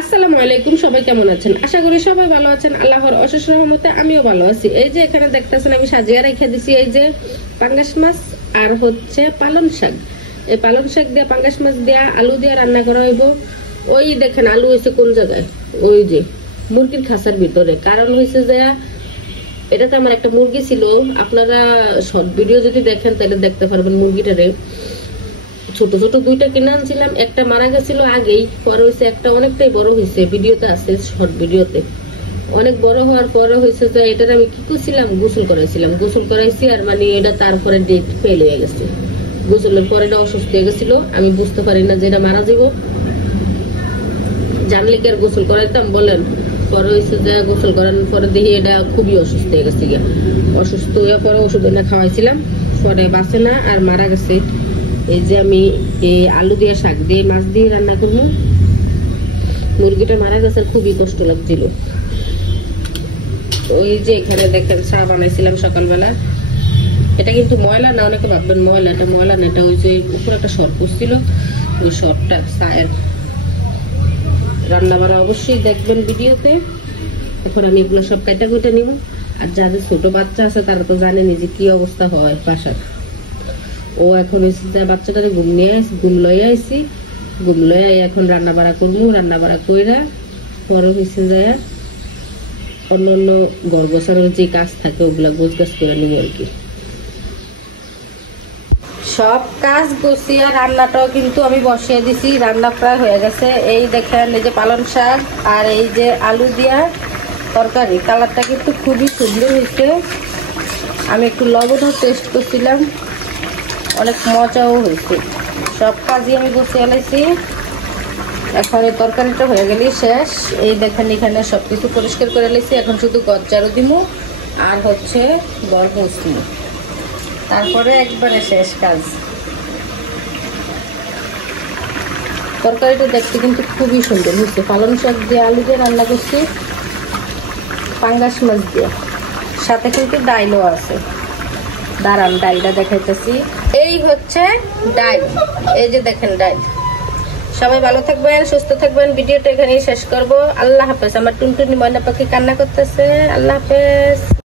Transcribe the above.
আসসালামু আলাইকুম, সবাই কেমন আছেন? আশা করি সবাই ভালো আছেন। আল্লাহর অশেষ রহমতে আমিও ভালো আছি। এই যে এখানে দেখতেছেন আমি সাজিয়ে রেখে দিছি এই যে পাঙ্গাস মাছ আর হচ্ছে পালং শাক। এই পালং শাক দিয়ে পাঙ্গাস মাছ দিয়ে আলু দিয়ে রান্না করা হইব। ওই দেখেন আলু হয়েছে কোন জায়গায়, ওই যে মুরগির খাঁচার ভিতরে। কারণ হয়েছে যে এটাতে আমার একটা মুরগি ছিল, আপনারা শর্ট ভিডিও যদি দেখেন তাহলে দেখতে পারবেন মুরগিটারে। ছোট ছোট দুইটা কিনে আনছিলাম, একটা মারা গেছিল আগেই, পরে হয়েছে একটা অনেকটাই বড় হয়েছে, ভিডিওতে আছে শর্ট ভিডিওতে। অনেক বড় হওয়ার পরে হয়েছে যে এটার আমি কি করছিলাম, গোসল করাইছি আর মানে এটা তারপরে ডেট ফেল হয়ে গেছে। গোসলের পরে এটা অসুস্থ হয়ে গেছিল, আমি বুঝতে পারি না যে এটা মারা যাব। জানলে কি আর গোসল করাইতাম বলেন? পরে হয়েছে যে গোসল করানোর পরে দেখি এটা খুবই অসুস্থ হয়ে গেছে। অসুস্থ হয়ে পরে ওষুধ না খাওয়াইছিলাম, পরে বাঁচে না আর মারা গেছে। এই যে আমি এই আলু দিয়ে শাক দিয়ে মাছ দিয়ে রান্না করবো। মুরগিটা মারা গেছে, খুবই কষ্ট লাগছিল। ওই যে এখানে দেখেন চা বানাইছিলাম সকালবেলা। এটা কিন্তু ময়লা না, অনেকে ভাববেন ময়লা, এটা ময়লা না, এটা ওই যে উপরে একটা সর পড়ছিল, ওই সরটা চায়ের। রান্না বান্না অবশ্যই দেখবেন ভিডিওতে। এখন আমি এগুলো সব কাটা কুটে নিব। আর যাদের ছোট বাচ্চা আছে তারা তো জানেনি যে কি অবস্থা হয় বাসার। ও এখন বাচ্চাটারে ঘুম লইয়া আইসি, ঘুম লইয়া এখন রান্না বাড়া করবো। রান্না বাড়া কইরা পরে হয়েছে যায় অন্য অন্য ঘর গোছানোর যে কাজ থাকে ওগুলা গোছ গাছ করে নিব আর কি। সব কাজ গুছিয়ে রান্নাটাও কিন্তু আমি বসিয়ে দিছি, রান্না প্রায় হয়ে গেছে। এই দেখেন এই যে পালং শাক আর এই যে আলু দিয়া তরকারি, কালারটা কিন্তু খুবই সুন্দর হয়েছে। আমি একটু লবণও টেস্ট করছিলাম, অনেক মজাও হয়েছে। সব কাজই আমি গুছিয়ে লাইছি। এখন এই তরকারিটা হয়ে গেলেই শেষ। এই দেখেন এখানে সবকিছু পরিষ্কার করে লাইছি, এখন শুধু গজ্জারও দিব আর হচ্ছে ঘর মুছবো, তারপরে একবারে শেষ কাজ। তরকারিটা দেখতে কিন্তু খুবই সুন্দর হয়েছে। পালং শাক দিয়ে আলু দিয়ে রান্না করছি, পাঙ্গাস মাছ দিয়ে, সাথে কিন্তু ডাইলও আছে। দাঁড়ান ডাইলটা দেখাইতেছি। এই হচ্ছে ডাইল, এই যে দেখেন ডাইল। সবাই ভালো থাকবেন, সুস্থ থাকবেন। ভিডিওটা এখানেই শেষ করবো। আল্লাহ হাফেজ। আমার টুনটুনি ময়না পাখি কান্না করতেছে। আল্লাহ হাফেজ।